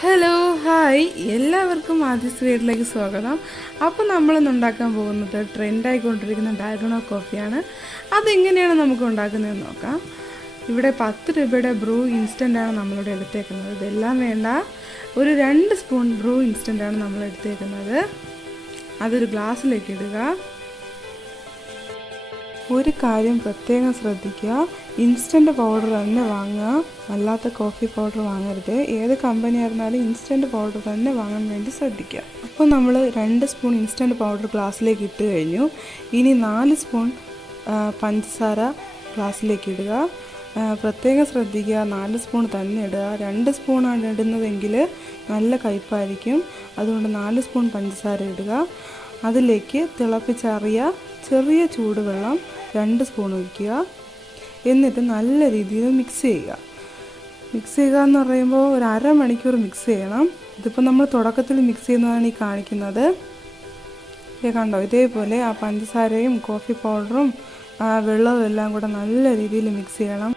Hello hi എല്ലാവർക്കും ആദിസ് വീട്ടിലേക്ക് സ്വാഗതം. അപ്പോൾ നമ്മളിന്ന് ഉണ്ടാക്കാൻ പോകുന്നത് ട്രെൻഡായിക്കൊണ്ടിരിക്കുന്ന ഡാൽഗോണ കോഫിയാണ്. അതെങ്ങനെയാണ് നമുക്ക് ഉണ്ടാക്കുന്നതെന്ന് നോക്കാം. ഇവിടെ 10 രൂപയുടെ ബ്രൂ ഇൻസ്റ്റൻ്റാണ് നമ്മളിവിടെ എടുത്തേക്കുന്നത്. ഇതെല്ലാം വേണ്ട, ഒരു 2 സ്പൂൺ ബ്രൂ ഇൻസ്റ്റൻ്റാണ് നമ്മൾ എടുത്തേക്കുന്നത്. അതൊരു ഗ്ലാസ്സിലേക്ക് ഇടുക. ഒരു കാര്യം പ്രത്യേകം ശ്രദ്ധിക്കുക, ഇൻസ്റ്റൻറ്റ് പൗഡർ തന്നെ വാങ്ങുക, അല്ലാത്ത കോഫി പൗഡർ വാങ്ങരുത്. ഏത് കമ്പനി ആയിരുന്നാലും ഇൻസ്റ്റൻറ്റ് പൗഡർ തന്നെ വാങ്ങാൻ വേണ്ടി ശ്രദ്ധിക്കുക. അപ്പോൾ നമ്മൾ 2 സ്പൂൺ ഇൻസ്റ്റൻറ്റ് പൗഡർ ഗ്ലാസ്സിലേക്ക് ഇട്ട് കഴിഞ്ഞു. ഇനി 4 സ്പൂൺ പഞ്ചസാര ഗ്ലാസ്സിലേക്ക് ഇടുക. പ്രത്യേകം ശ്രദ്ധിക്കുക, 4 സ്പൂൺ തന്നെ ഇടുക. 2 സ്പൂണാണ് ഇടുന്നതെങ്കിൽ നല്ല കയ്പ്പായിരിക്കും. അതുകൊണ്ട് 4 സ്പൂൺ പഞ്ചസാര ഇടുക. അതിലേക്ക് തിളപ്പിച്ചാറിയ ചെറിയ ചൂടുവെള്ളം 2 സ്പൂൺ ഒഴിക്കുക. എന്നിട്ട് നല്ല രീതിയിൽ മിക്സ് ചെയ്യുക. മിക്സ് ചെയ്യുക എന്ന് പറയുമ്പോൾ ഒരു അരമണിക്കൂർ മിക്സ് ചെയ്യണം. ഇതിപ്പോൾ നമ്മൾ തുടക്കത്തിൽ മിക്സ് ചെയ്യുന്നതാണ് ഈ കാണിക്കുന്നത്. കണ്ടോ, ഇതേപോലെ ആ പഞ്ചസാരയും കോഫി പൗഡറും വെള്ളവും എല്ലാം കൂടെ നല്ല രീതിയിൽ മിക്സ് ചെയ്യണം.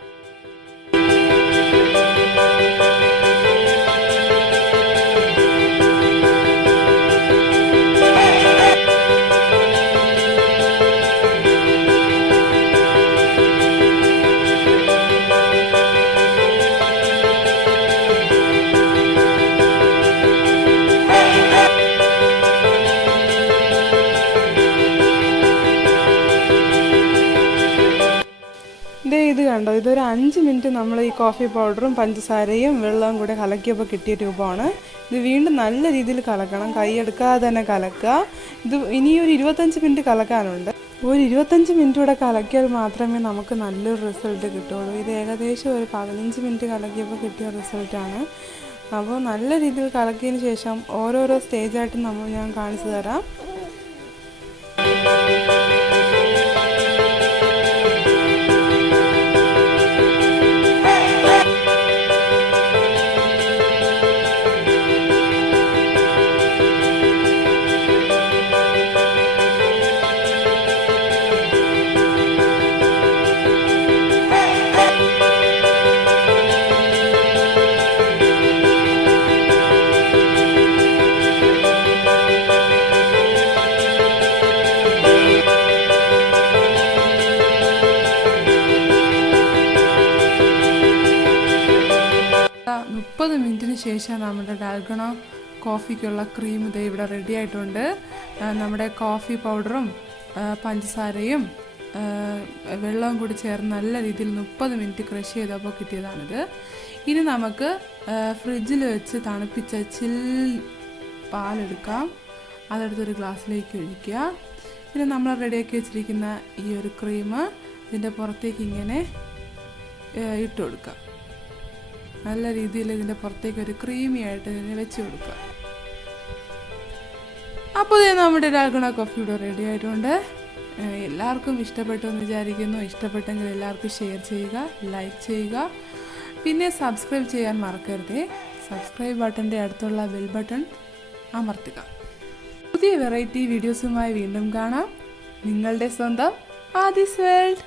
ഇത് കണ്ടോ, ഇതൊരു 5 മിനിറ്റ് നമ്മൾ ഈ കോഫി പൗഡറും പഞ്ചസാരയും വെള്ളവും കൂടെ കലക്കിയപ്പോൾ കിട്ടിയ രൂപമാണ്. ഇത് വീണ്ടും നല്ല രീതിയിൽ കലക്കണം, കൈയെടുക്കാതെ തന്നെ കലക്കുക. ഇത് ഇനിയൊരു 25 മിനിറ്റ് കലക്കാനുണ്ട്. ഒരു 25 മിനിറ്റ് കൂടെ കലക്കിയാൽ മാത്രമേ നമുക്ക് നല്ലൊരു റിസൾട്ട് കിട്ടുള്ളൂ. ഇത് ഏകദേശം ഒരു 15 മിനിറ്റ് കലക്കിയപ്പോൾ കിട്ടിയ റിസൾട്ടാണ്. അപ്പോൾ നല്ല രീതിയിൽ കലക്കിയതിന് ശേഷം ഓരോരോ സ്റ്റേജായിട്ട് ഞാൻ കാണിച്ചു തരാം. മിനിറ്റിന് ശേഷം നമ്മുടെ ഡാൽഗോണ കോഫിക്കുള്ള ക്രീം ഇത് ഇവിടെ റെഡി ആയിട്ടുണ്ട്. നമ്മുടെ കോഫി പൗഡറും പഞ്ചസാരയും വെള്ളവും കൂടി ചേർന്ന് നല്ല രീതിയിൽ 30 മിനിറ്റ് ക്രഷ് ചെയ്തപ്പോൾ കിട്ടിയതാണിത്. ഇനി നമുക്ക് ഫ്രിഡ്ജിൽ വെച്ച് തണുപ്പിച്ച ചിൽ പാലെടുക്കാം. അതെടുത്തൊരു ഗ്ലാസ്സിലേക്ക് ഒഴിക്കുക. പിന്നെ നമ്മൾ റെഡിയാക്കി വെച്ചിരിക്കുന്ന ഈ ഒരു ക്രീം ഇതിൻ്റെ പുറത്തേക്ക് ഇങ്ങനെ ഇട്ട് കൊടുക്കുക. നല്ല രീതിയിൽ ഇതിൻ്റെ പുറത്തേക്ക് ഒരു ക്രീമി ആയിട്ട് ഇതിനെ വെച്ച് കൊടുക്കുക. അപ്പോൾ നമ്മുടെ ഡാൽഗോണ കോഫി ഇവിടെ റെഡി ആയിട്ടുണ്ട്. എല്ലാവർക്കും ഇഷ്ടപ്പെട്ടു എന്ന് വിചാരിക്കുന്നു. ഇഷ്ടപ്പെട്ടെങ്കിൽ എല്ലാവർക്കും ഷെയർ ചെയ്യുക, ലൈക്ക് ചെയ്യുക, പിന്നെ സബ്സ്ക്രൈബ് ചെയ്യാൻ മറക്കരുത്. സബ്സ്ക്രൈബ് ബട്ടൻ്റെ അടുത്തുള്ള ബെൽ ബട്ടൺ അമർത്തുക. പുതിയ വെറൈറ്റി വീഡിയോസുമായി വീണ്ടും കാണാം. നിങ്ങളുടെ സ്വന്തം ആദിസ് വേൾഡ്.